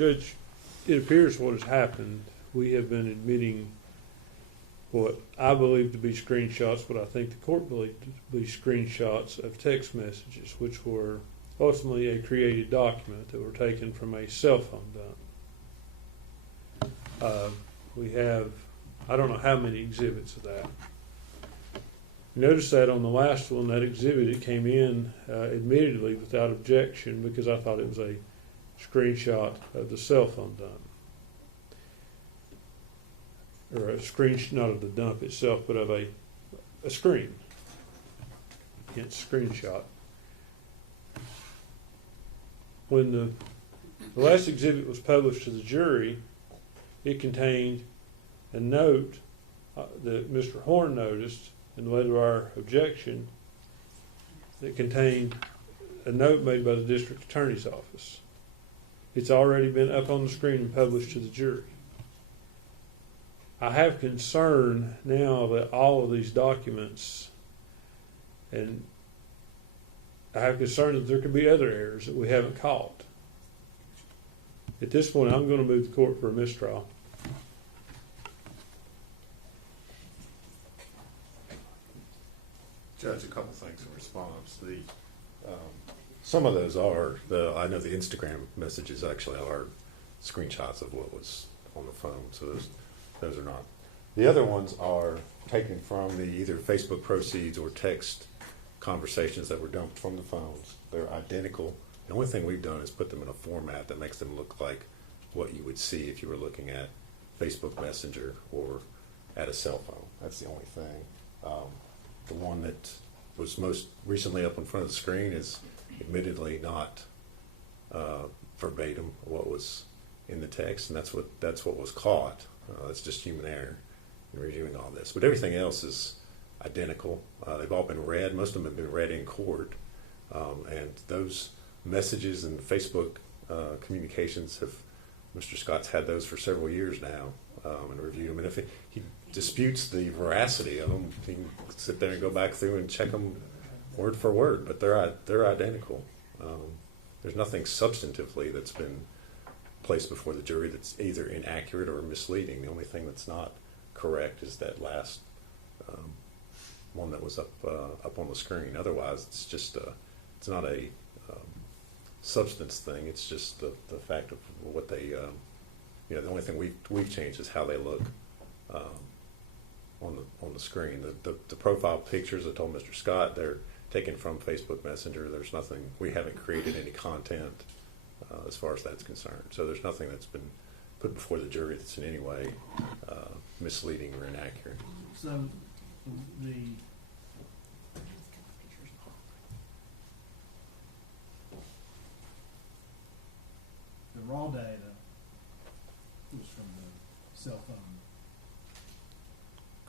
Judge, it appears what has happened, we have been admitting what I believe to be screenshots, what I think the court believed to be screenshots of text messages, which were ultimately a created document that were taken from a cell phone dump. We have, I don't know how many exhibits of that. Notice that on the last one, that exhibit, it came in admittedly without objection because I thought it was a screenshot of the cell phone dump. Or a screen, not of the dump itself, but of a screen. Hence screenshot. When the last exhibit was published to the jury, it contained a note that Mr. Horn noticed in the letter of our objection that contained a note made by the district attorney's office. It's already been up on the screen and published to the jury. I have concern now that all of these documents, and I have concern that there could be other errors that we haven't caught. At this point, I'm going to move the court for a mistrial. Judge, a couple things in response. Some of those are, I know the Instagram messages actually are screenshots of what was on the phone, so those are not. The other ones are taken from the either Facebook proceeds or text conversations that were dumped from the phones. They're identical. The only thing we've done is put them in a format that makes them look like what you would see if you were looking at Facebook Messenger or at a cell phone. That's the only thing. The one that was most recently up in front of the screen is admittedly not verbatim what was in the text, and that's what was caught. It's just human error in reviewing all this. But everything else is identical. They've all been read. Most of them have been read in court. And those messages and Facebook communications Mr. Scott's had those for several years now and reviewed them. And if he disputes the veracity of them, he can sit there and go back through and check them word for word. But they're identical. There's nothing substantively that's been placed before the jury that's either inaccurate or misleading. The only thing that's not correct is that last one that was up on the screen. Otherwise, it's just it's not a substance thing. It's just the fact of what they the only thing we've changed is how they look on the screen. The profile pictures, I told Mr. Scott, they're taken from Facebook Messenger. There's nothing, we haven't created any content as far as that's concerned. So there's nothing that's been put before the jury that's in any way misleading or inaccurate. So the raw data was from the cell phone.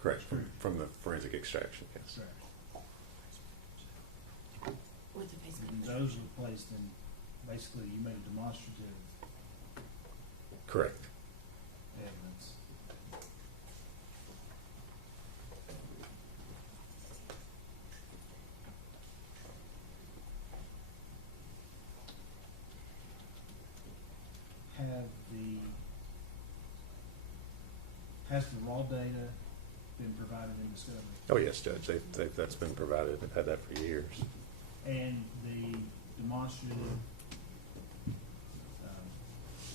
Correct. From the forensic extraction, yes. Correct. With the Facebook. And those were placed in, basically you made a demonstrative Correct. evidence. Has the raw data been provided in discovery? Oh yes, Judge. That's been provided. They've had that for years. And the demonstrative.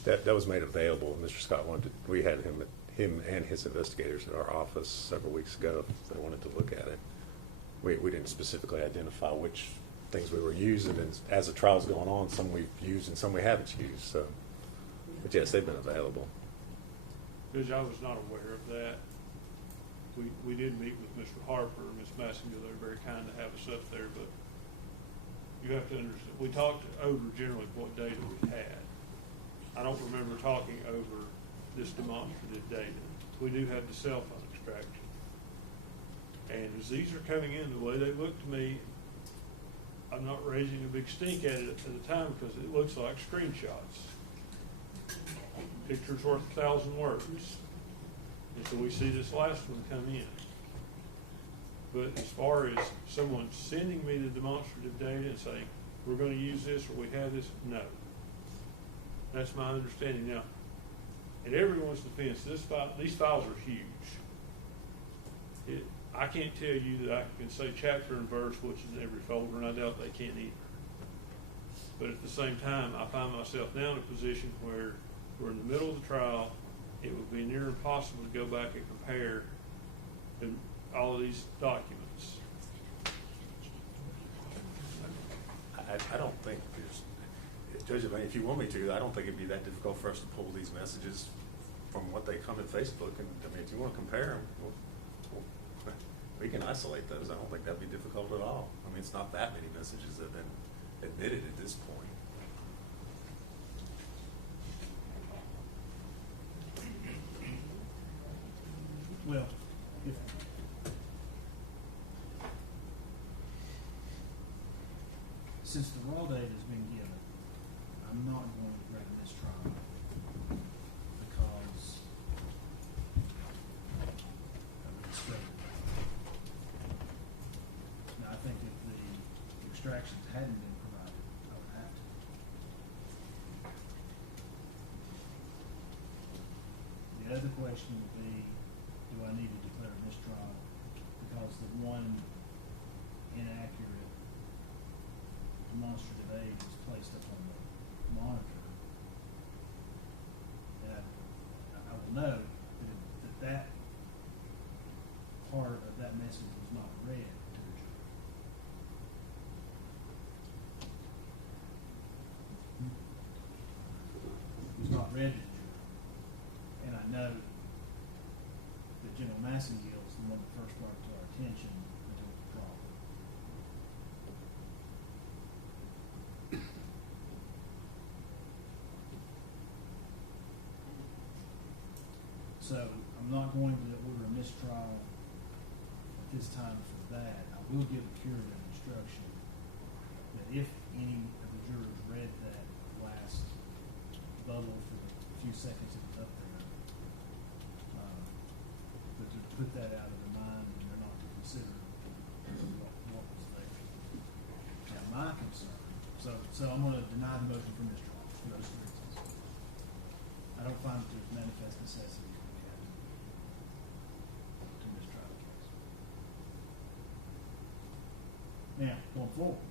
That was made available. Mr. Scott wanted. We had him and his investigators at our office several weeks ago. They wanted to look at it. We didn't specifically identify which things we were using, and as the trial's going on, some we've used and some we haven't used. So, but yes, they've been available. Judge, I was not aware of that. We did meet with Mr. Harper and Ms. Massinger. They were very kind to have us up there, but you have to understand, we talked over generally what data we had. I don't remember talking over this demonstrative data. We do have the cell phone extraction. And as these are coming in, the way they look to me, I'm not raising a big stink at it at the time because it looks like screenshots. Picture's worth 1,000 words. And so we see this last one come in. But as far as someone sending me the demonstrative data and saying, we're going to use this or we have this, no. That's my understanding now. In everyone's defense, these files are huge. I can't tell you that I can say chapter and verse, which is in every folder, and I doubt they can either. But at the same time, I find myself now in a position where we're in the middle of the trial. It would be near impossible to go back and compare all of these documents. I don't think Judge, if you want me to, I don't think it'd be that difficult for us to pull these messages from what they come in Facebook, and if you want to compare them, we can isolate those. I don't think that'd be difficult at all. I mean, it's not that many messages that have been admitted at this point. Well, if, since the raw data has been given, I'm not going to grant this trial because of the scope. Now, I think if the extractions hadn't been provided, I would have to. The other question would be, do I need to declare a mistrial because the one inaccurate demonstrative aid is placed up on the monitor? And I will know that part of that message was not read to the jury. It was not read to the jury. And I know that General Massengill is the one that first brought it to our attention until the trial. So I'm not going to order a mistrial at this time for that. I will give a curative instruction that if any of the jurors read that last bubble for the few seconds it was up there, but to put that out of their mind and they're not to consider what was there. Now my concern, so I'm going to deny the motion for mistrial for those reasons. I don't find that there's manifest necessity for me to mistrial the case. Now, going forward.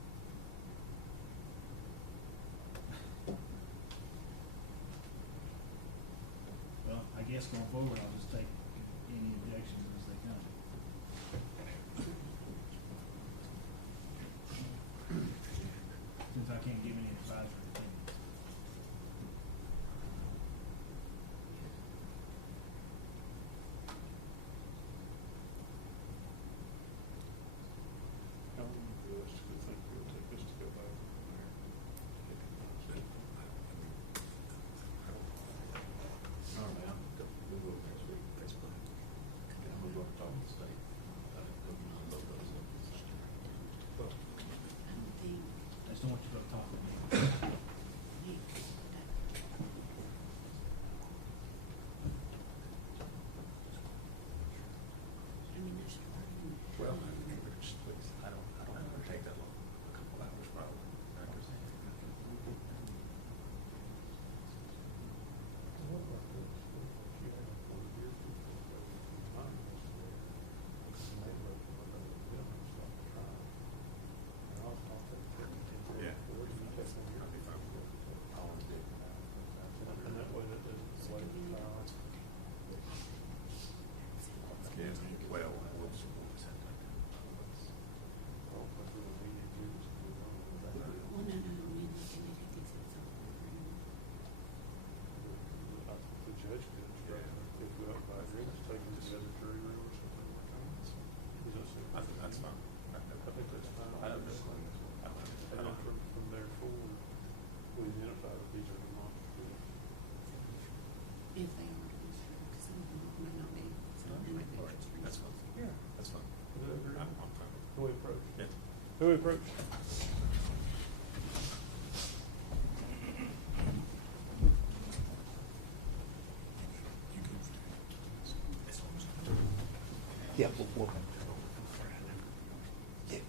Well, I guess going forward, I'll just take any objections as they come. Since I can't give any advisory opinions. How long do you think it'll take us to go back from there? I just don't want you to go talk to me. Well, I don't have to take that long. A couple hours probably. Yeah. I'll be fine with it. And that way that doesn't delay the trial. Yeah, well, we'll just have to. The judge could instruct them if we go out by agreement, take them to the other jury room or something like that. I think that's fine. I think that's fine. I don't know. And then from there forward, we identify that these are demonstrative. If they are demonstrative, because some of them might not be, some of them might be. That's fine. Yeah. That's fine. Is that agree? I'm fine. Who we approach? Yeah. Who we approach? Yeah, we'll. Yeah.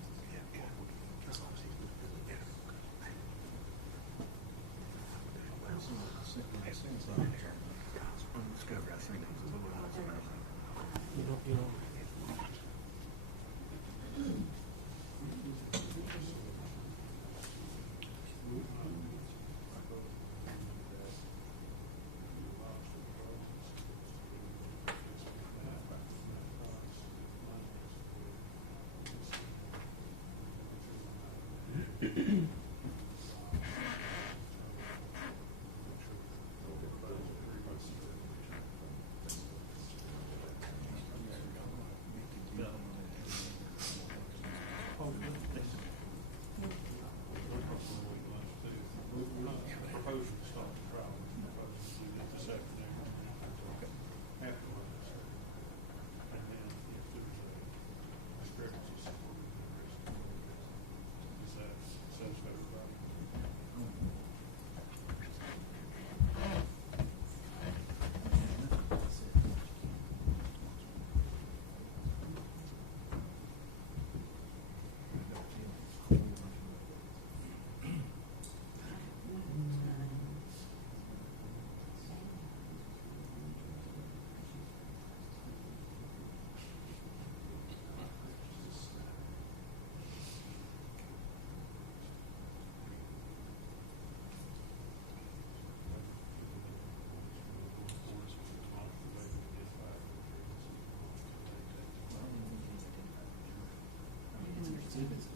We're not proposing to stop the trial, we're proposing to do that this afternoon. After lunch. And then if there's a discrepancy, support the rest. Is that satisfactory, everybody? Exhibits